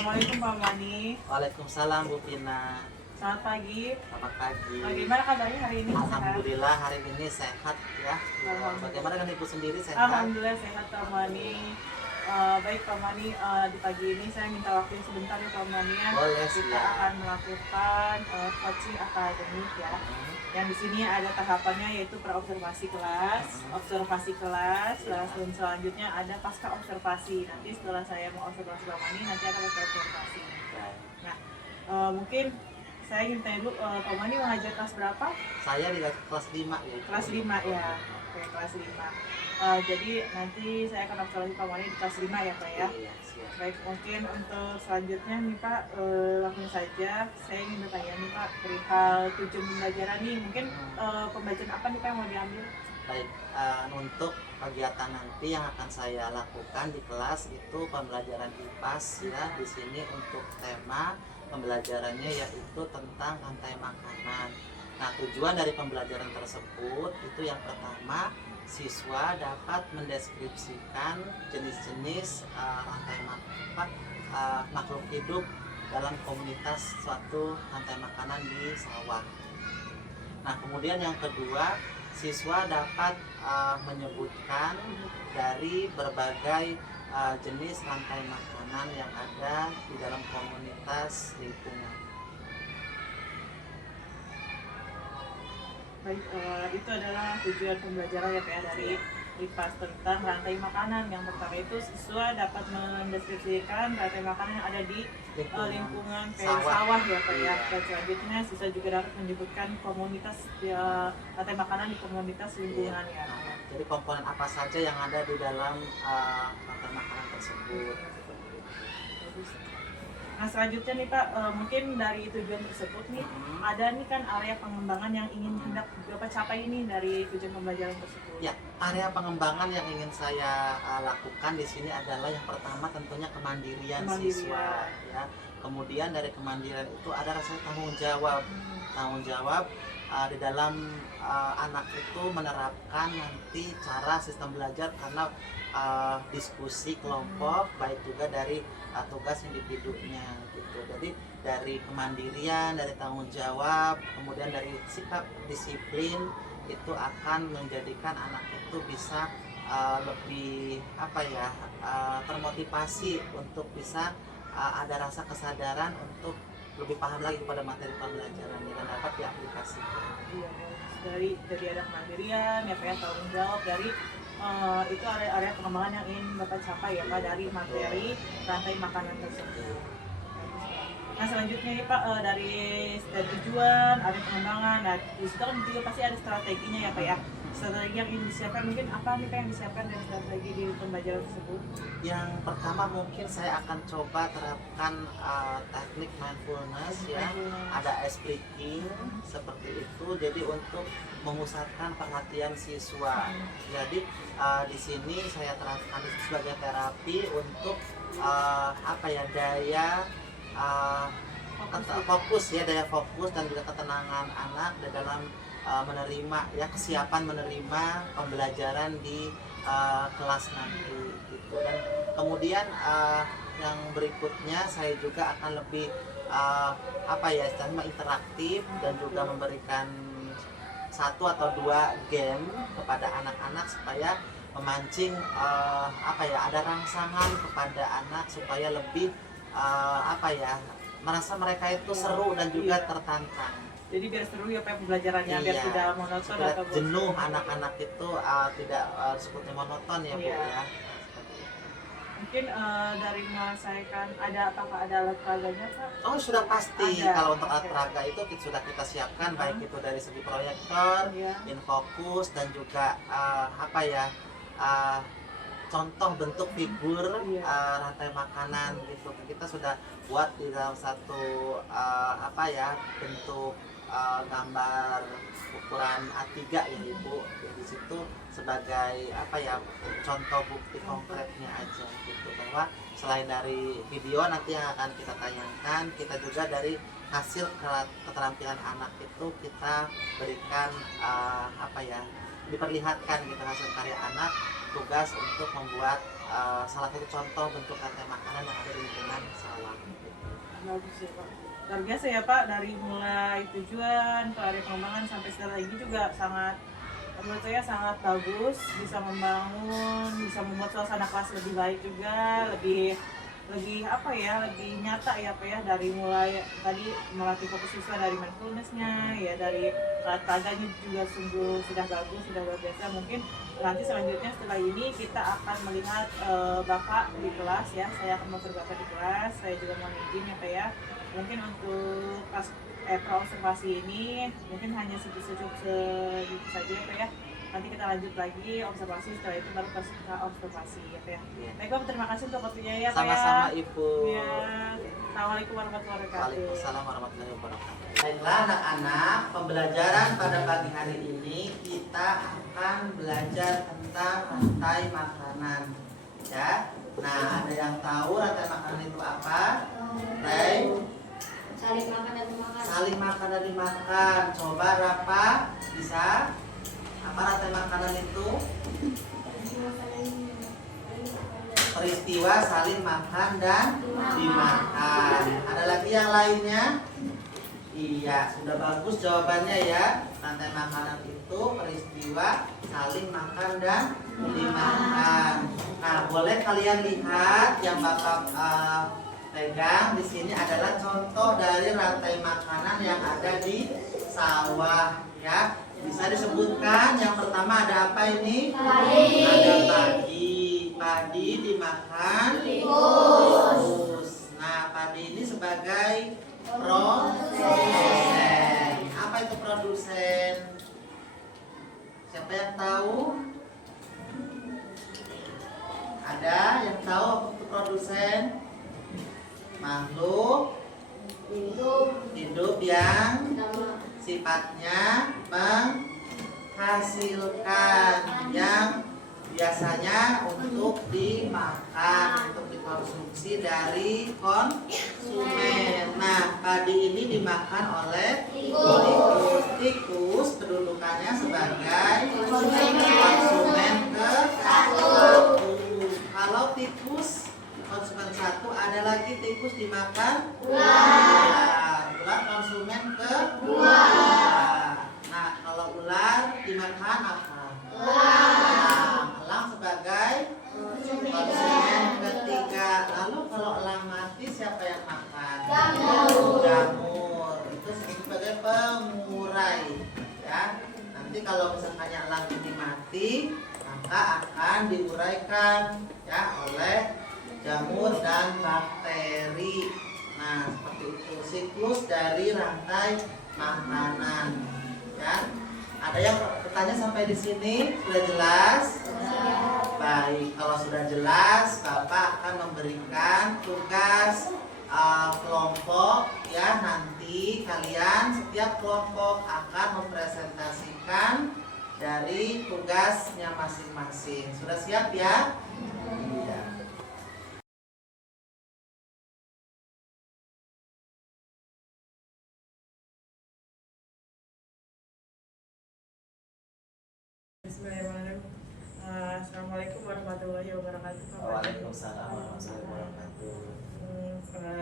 Assalamualaikum Pak Mani. Waalaikumsalam Bu Pina. Selamat pagi. Selamat pagi. Bagaimana kabarnya hari ini? Alhamdulillah hari ini sehat ya. Alhamdulillah. Bagaimana dengan Ibu sendiri sehat? Alhamdulillah sehat Pak Mani. Baik Pak Mani, di pagi ini saya minta waktu sebentar ya Pak Mani ya. Boleh, Kita siap. akan melakukan coaching akademik ya. Yang di sini ada tahapannya yaitu praobservasi kelas, observasi kelas, dan selanjutnya ada pasca observasi. Nanti setelah saya mau observasi Pak Mani, nanti akan pasca observasi. Nah, mungkin saya ingin tanya dulu, Pak Mani mengajar kelas berapa? Saya di kelas 5 ya. Kelas 5 ya. Oke, kelas 5. Jadi nanti saya akan observasi Pak Mani di kelas 5 ya Pak ya. Iya, siap. Baik, mungkin untuk selanjutnya nih Pak, langsung saja saya ingin bertanya nih Pak perihal tujuan pembelajaran nih. Mungkin pembelajaran apa nih Pak yang mau diambil? Baik, untuk kegiatan nanti yang akan saya lakukan di kelas itu pembelajaran IPAS ya. Di sini untuk tema pembelajarannya yaitu tentang rantai makanan. Nah, tujuan dari pembelajaran tersebut itu yang pertama, siswa dapat mendeskripsikan jenis-jenis makhluk hidup dalam komunitas suatu rantai makanan di sawah. Nah, kemudian yang kedua, siswa dapat menyebutkan dari berbagai jenis rantai makanan yang ada di dalam komunitas lingkungan. Baik, itu adalah tujuan pembelajaran ya Pak ya, dari IPAS tentang rantai makanan. Yang pertama itu siswa dapat mendeskripsikan rantai makanan yang ada di lingkungan sawah ya Pak ya. Dan selanjutnya siswa juga dapat menyebutkan komunitas rantai makanan di komunitas lingkungan ya. Jadi komponen apa saja yang ada di dalam rantai makanan tersebut. Nah, selanjutnya nih Pak, mungkin dari tujuan tersebut nih ada nih kan area pengembangan yang ingin hendak Bapak capai ini dari tujuan pembelajaran tersebut. Ya, area pengembangan yang ingin saya lakukan di sini adalah yang pertama tentunya kemandirian siswa ya. Kemudian dari kemandirian itu ada rasa tanggung jawab. Tanggung jawab di dalam anak itu menerapkan nanti cara sistem belajar karena diskusi kelompok, baik juga dari tugas individunya gitu. Jadi dari kemandirian, dari tanggung jawab, kemudian dari sikap disiplin itu akan menjadikan anak itu bisa lebih termotivasi untuk bisa ada rasa kesadaran untuk lebih paham lagi kepada materi pembelajaran dan dapat diaplikasikan. Iya, dari ada kemandirian ya Pak ya, tanggung jawab dari itu area pengembangan yang ingin Bapak capai ya Pak dari materi rantai makanan tersebut. Nah, selanjutnya nih Pak, dari tujuan, ada pengembangan, nah di situ kan juga pasti ada strateginya ya Pak ya. Strategi yang ingin disiapkan, mungkin apa nih Pak yang disiapkan dari strategi di pembelajaran tersebut? Yang pertama mungkin saya akan coba terapkan teknik mindfulness ya. Ada ice breaking seperti itu. Jadi untuk memusatkan perhatian siswa. Jadi di sini saya terapkan itu sebagai terapi untuk daya daya fokus dan juga ketenangan anak di dalam menerima ya, kesiapan menerima pembelajaran di kelas nanti gitu. Dan kemudian yang berikutnya saya juga akan lebih interaktif dan juga memberikan 1 atau 2 game kepada anak-anak supaya memancing ada rangsangan kepada anak supaya lebih merasa mereka itu seru dan juga tertantang. Jadi biar seru ya Pak pembelajarannya, biar tidak monoton atau jenuh anak-anak itu tidak seperti monoton ya Bu ya. Mungkin dari mengusahakan apakah ada alat peraganya Pak? Oh, sudah pasti. Ada. Kalau untuk alat peraga itu sudah kita siapkan baik itu dari segi proyektor, infokus dan juga contoh bentuk figur rantai makanan gitu. Kita sudah buat di dalam satu bentuk gambar ukuran A3 ya Ibu. Di situ sebagai contoh bukti konkretnya aja gitu, bahwa selain dari video nanti yang akan kita tayangkan, kita juga dari hasil keterampilan anak itu kita berikan diperlihatkan gitu hasil karya anak, tugas untuk membuat salah satu contoh bentuk rantai makanan yang ada di lingkungan sawah. bagus ya Pak. Luar biasa ya Pak, dari mulai tujuan ke area pengembangan sampai strategi juga sangat, menurut saya sangat bagus, bisa membangun, bisa membuat suasana kelas lebih baik juga, lebih lebih apa ya, lebih nyata ya Pak ya, dari mulai tadi melatih fokus siswa dari mindfulness-nya ya, dari taganya juga sungguh sudah bagus, sudah luar biasa. Mungkin nanti selanjutnya setelah ini kita akan melihat Bapak di kelas ya, saya akan motor Bapak di kelas, saya juga mohon izin ya Pak ya. Mungkin untuk pas observasi ini mungkin hanya segitu saja ya Pak ya. Nanti kita lanjut lagi observasi, setelah itu baru ke observasi ya Pak ya. Baik Bapak, terima kasih untuk waktunya ya Pak ya. Sama-sama Ibu. Ya. Assalamualaikum warahmatullahi wabarakatuh. Waalaikumsalam warahmatullahi wabarakatuh. Baiklah anak-anak, pembelajaran pada pagi hari ini kita akan belajar tentang rantai makanan. Ya. Nah, ada yang tahu rantai makanan itu apa? Rantai Saling makan dan dimakan. saling makan dan dimakan. Coba Rafa bisa? Apa rantai makanan itu? Peristiwa saling makan dan dimakan. Ada lagi yang lainnya? Iya, sudah bagus jawabannya ya. Rantai makanan itu peristiwa saling makan dan dimakan. Nah, boleh kalian lihat yang Bapak pegang di sini adalah contoh dari rantai makanan yang ada di sawah ya. Bisa disebutkan yang pertama ada apa ini? Padi. Ada padi. Padi dimakan tikus. Nah, padi ini sebagai produsen. Apa itu produsen? Siapa yang tahu? Ada yang tahu apa itu produsen? Makhluk hidup yang sifatnya menghasilkan, yang biasanya untuk dimakan, untuk dikonsumsi dari konsumen. Nah, padi ini dimakan oleh tikus. Tikus kedudukannya sebagai konsumen ke satu. Kalau tikus konsumen satu, ada lagi tikus dimakan ular. Ular konsumen kedua. Nah, kalau ular dimakan apa? Elang sebagai konsumen ketiga. Lalu kalau elang mati siapa yang makan? Jamur. Itu sebagai pengurai. Ya. Nanti kalau misalkan elang ini mati, maka akan diuraikan ya oleh jamur dan bakteri. Nah, seperti itu siklus dari rantai makanan. Ya. Ada yang bertanya sampai di sini? Sudah jelas? Baik, kalau sudah jelas, Bapak akan memberikan tugas kelompok ya. Nanti kalian setiap kelompok akan mempresentasikan dari tugasnya masing-masing. Sudah siap ya? Iya. Bismillahirrahmanirrahim. Assalamualaikum warahmatullahi wabarakatuh. Waalaikumsalam warahmatullahi wabarakatuh.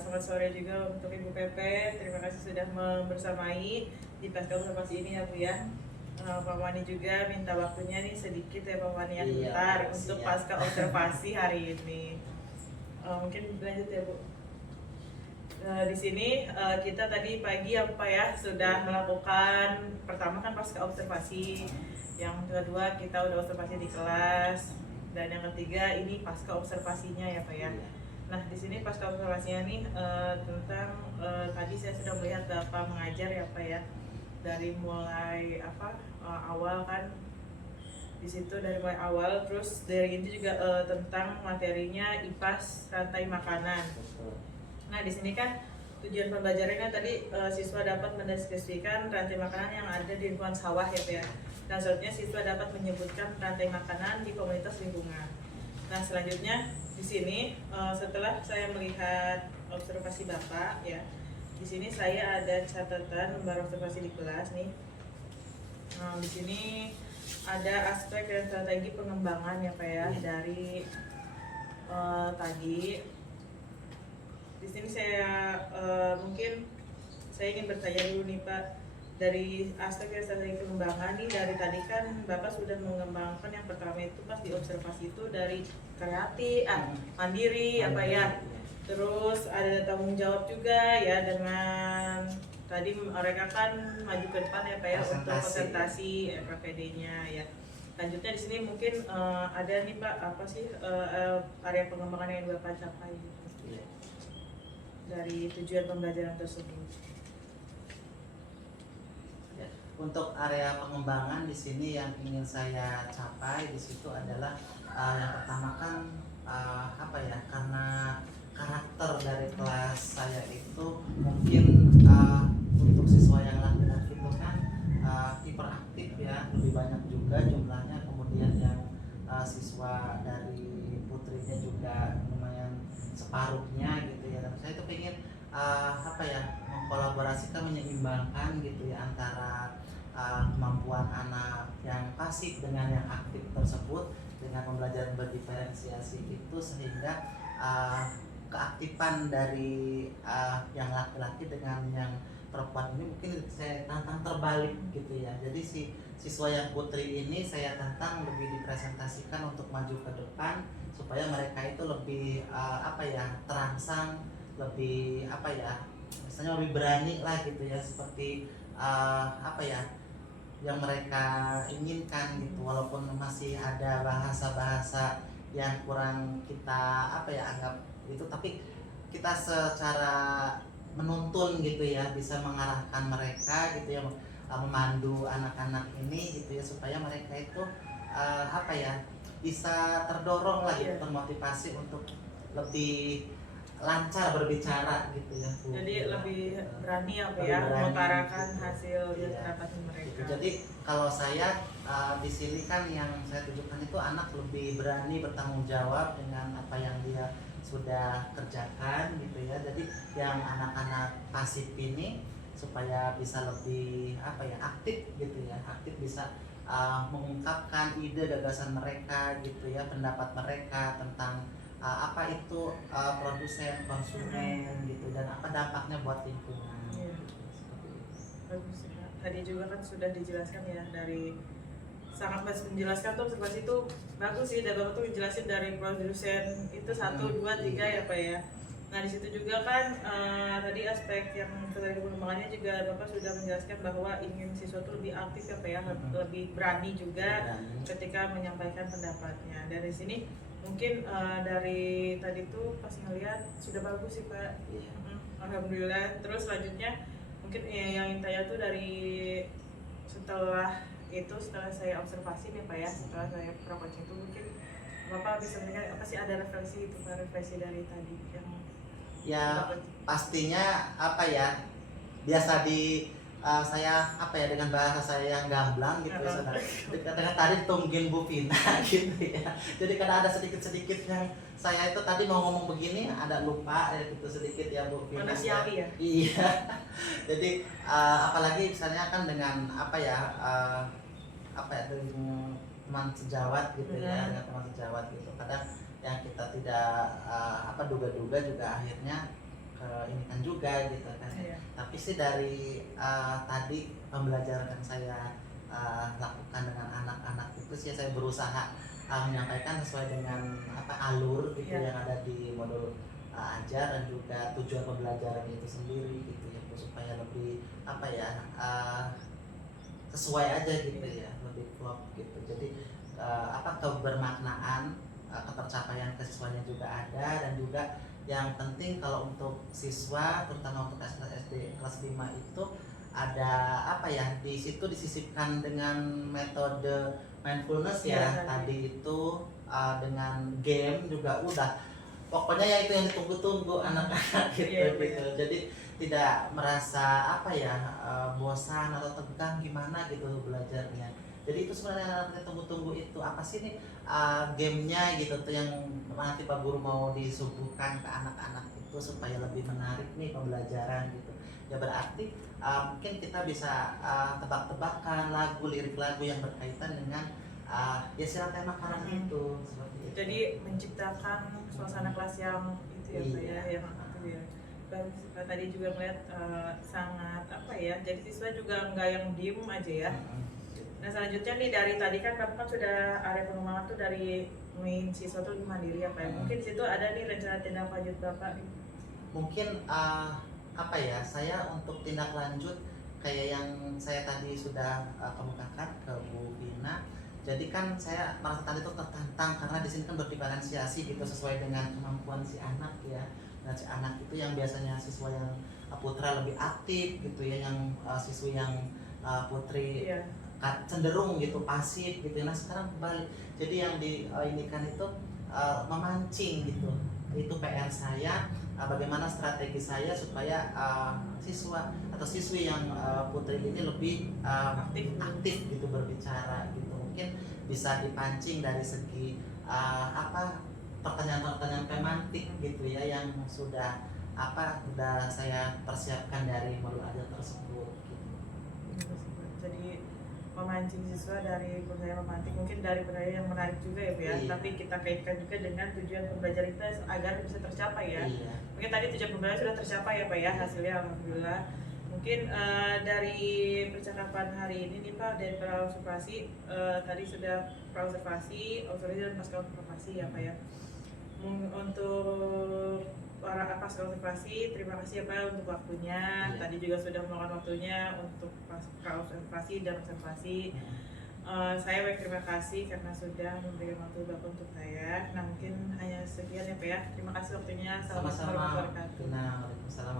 Selamat sore juga untuk Ibu Pepe. Terima kasih sudah membersamai di pasca observasi ini ya Bu ya. Pak Wani juga minta waktunya nih sedikit ya Pak Wani ya, Iya, bentar makasih untuk ya. pasca observasi hari ini. Mungkin lanjut ya Bu. Di sini kita tadi pagi ya Pak ya sudah melakukan, pertama kan pasca observasi, yang kedua kita udah observasi di kelas, dan yang ketiga ini pasca observasinya ya Pak ya. Nah, di sini pasca observasinya nih tentang tadi saya sudah melihat Bapak mengajar ya Pak ya, dari mulai awal kan, di situ dari mulai awal, terus dari itu juga tentang materinya IPAS rantai makanan. Nah, di sini kan tujuan pembelajarannya tadi siswa dapat mendeskripsikan rantai makanan yang ada di lingkungan sawah ya Pak ya. Dan selanjutnya siswa dapat menyebutkan rantai makanan di komunitas lingkungan. Nah, selanjutnya di sini setelah saya melihat observasi Bapak ya, di sini saya ada catatan lembar observasi di kelas nih. Nah, di sini ada aspek dan strategi pengembangan ya Pak ya, dari tadi di sini saya mungkin saya ingin bertanya dulu nih Pak, dari aspek strategi pengembangan nih, dari tadi kan Bapak sudah mengembangkan yang pertama itu pas di observasi itu dari kreatif, mandiri ya Pak ya. Terus ada tanggung jawab juga ya dengan tadi mereka kan maju ke depan ya Pak ya untuk presentasi RPD-nya ya. Lanjutnya di sini mungkin ada nih Pak apa sih area pengembangan yang Bapak capai gitu, dari tujuan pembelajaran tersebut. Untuk area pengembangan di sini yang ingin saya capai di situ adalah yang pertama kan apa ya, karena karakter dari kelas saya itu mungkin untuk siswa yang laki-laki itu kan hiperaktif ya, lebih banyak juga jumlahnya, kemudian yang siswa dari putrinya juga lumayan separuhnya gitu ya. Dan saya itu pengen apa ya, mengkolaborasikan, menyeimbangkan gitu ya antara kemampuan anak yang pasif dengan yang aktif tersebut dengan pembelajaran berdiferensiasi itu, sehingga keaktifan dari yang laki-laki dengan yang perempuan ini mungkin saya tantang terbalik gitu ya. Jadi si siswa yang putri ini saya tantang lebih dipresentasikan untuk maju ke depan supaya mereka itu lebih apa ya, terangsang, lebih apa ya, misalnya lebih berani lah gitu ya, seperti apa ya yang mereka inginkan gitu, walaupun masih ada bahasa-bahasa yang kurang kita apa ya anggap itu, tapi kita secara menuntun gitu ya bisa mengarahkan mereka gitu ya, memandu anak-anak ini gitu ya, supaya mereka itu apa ya, bisa terdorong lah gitu, termotivasi untuk lebih lancar berbicara gitu ya Bu. Jadi lebih berani apa Lebih ya berani, mengutarakan gitu. hasil yang Iya. didapatkan mereka. Gitu. Jadi kalau saya di sini kan yang saya tunjukkan itu anak lebih berani bertanggung jawab dengan apa yang dia sudah kerjakan gitu ya. Jadi yang anak-anak pasif ini supaya bisa lebih apa ya, aktif gitu ya, aktif bisa mengungkapkan ide gagasan mereka gitu ya, pendapat mereka tentang apa itu produsen, konsumen gitu, dan apa dampaknya buat lingkungan. Iya. Bagus ya. Tadi juga kan sudah dijelaskan ya, dari sangat bagus menjelaskan tuh observasi itu bagus sih, dan Bapak tuh menjelasin dari produsen itu 1, 2, 3 ya Pak ya. Nah di situ juga kan tadi aspek yang dari pengembangannya juga Bapak sudah menjelaskan bahwa ingin siswa itu lebih aktif ya Pak ya, lebih berani juga ketika menyampaikan pendapatnya. Dari sini mungkin dari tadi tuh pas ngeliat sudah bagus sih Pak. Alhamdulillah. Terus selanjutnya mungkin yang ingin tanya tuh dari setelah saya observasi nih Pak ya, setelah saya pro-coaching itu mungkin Bapak bisa mendengar apa sih, ada refleksi itu Pak, refleksi dari tadi yang ya pastinya apa ya, biasa di saya apa ya, dengan bahasa saya yang gamblang gitu ya, saudara. Dengan tadi tunggin Bu Vina gitu ya. Jadi karena ada sedikit-sedikit yang saya itu tadi mau ngomong begini ada lupa ya gitu sedikit ya Bu Vina. manusiawi ya. Iya. Jadi apalagi misalnya kan dengan apa ya dengan teman sejawat gitu ya, dengan teman sejawat gitu. Kadang yang kita tidak duga-duga juga akhirnya ini kan juga gitu kan. Tapi sih dari tadi pembelajaran yang saya lakukan dengan anak-anak itu sih saya berusaha menyampaikan sesuai dengan alur gitu yang ada di modul ajar, dan juga tujuan pembelajaran itu sendiri gitu ya, supaya lebih sesuai aja gitu ya, lebih klop gitu. Jadi kebermaknaan, ketercapaian kesiswanya juga ada, dan juga yang penting kalau untuk siswa terutama untuk SD kelas 5 itu ada di situ disisipkan dengan metode mindfulness ya, tadi itu dengan game juga udah, pokoknya ya itu yang ditunggu-tunggu anak-anak gitu. Jadi tidak merasa bosan atau tegang gimana gitu belajarnya. Jadi itu sebenarnya yang tunggu-tunggu itu apa sih nih gamenya gitu tuh, yang nanti Pak Guru mau disuguhkan ke anak-anak itu supaya lebih menarik nih pembelajaran gitu. Ya berarti mungkin kita bisa tebak-tebakan lagu, lirik lagu yang berkaitan dengan sila tema karang itu, seperti itu. Jadi menciptakan suasana kelas yang itu ya Pak ya, yang Iya. Dan tadi juga melihat sangat apa ya, jadi siswa juga nggak yang diem aja ya. Nah selanjutnya nih dari tadi kan Bapak kan sudah area pengembangan tuh dari main siswa tuh mandiri apa ya, mungkin di situ ada nih rencana tindak lanjut Bapak nih. Mungkin apa ya, saya untuk tindak lanjut kayak yang saya tadi sudah kemukakan ke Bu Vina. Jadi kan saya merasa tadi itu tertantang karena di sini kan berdiferensiasi gitu sesuai dengan kemampuan si anak ya. Dan si anak itu yang biasanya siswa yang putra lebih aktif gitu ya, yang siswi yang putri Iya. cenderung gitu pasif gitu. Nah sekarang kembali, jadi yang diinikan itu memancing gitu. Itu PR saya, bagaimana strategi saya supaya siswa atau siswi yang putri ini lebih aktif gitu berbicara gitu. Mungkin bisa dipancing dari segi pertanyaan-pertanyaan pemantik gitu ya, yang sudah saya persiapkan dari modul ajar tersebut gitu. Jadi memancing siswa dari budaya romantik, mungkin dari budaya yang menarik juga ya Bu ya. Iya. Tapi kita kaitkan juga dengan tujuan pembelajaran kita agar bisa tercapai ya. Iya. Mungkin tadi tujuan pembelajaran sudah tercapai ya Pak ya, hasilnya alhamdulillah. Mungkin dari percakapan hari ini nih Pak, dari praobservasi tadi sudah praobservasi, observasi dan pasca observasi ya Pak ya. Untuk para pasca observasi, terima kasih ya Pak untuk waktunya. Iya. Tadi juga sudah meluangkan waktunya untuk pasca observasi dan observasi. Saya baik terima kasih karena sudah memberikan waktu Bapak untuk saya. Nah mungkin hanya sekian ya Pak ya. Terima kasih waktunya. Assalamualaikum Sama-sama. warahmatullahi wabarakatuh. Waalaikumsalam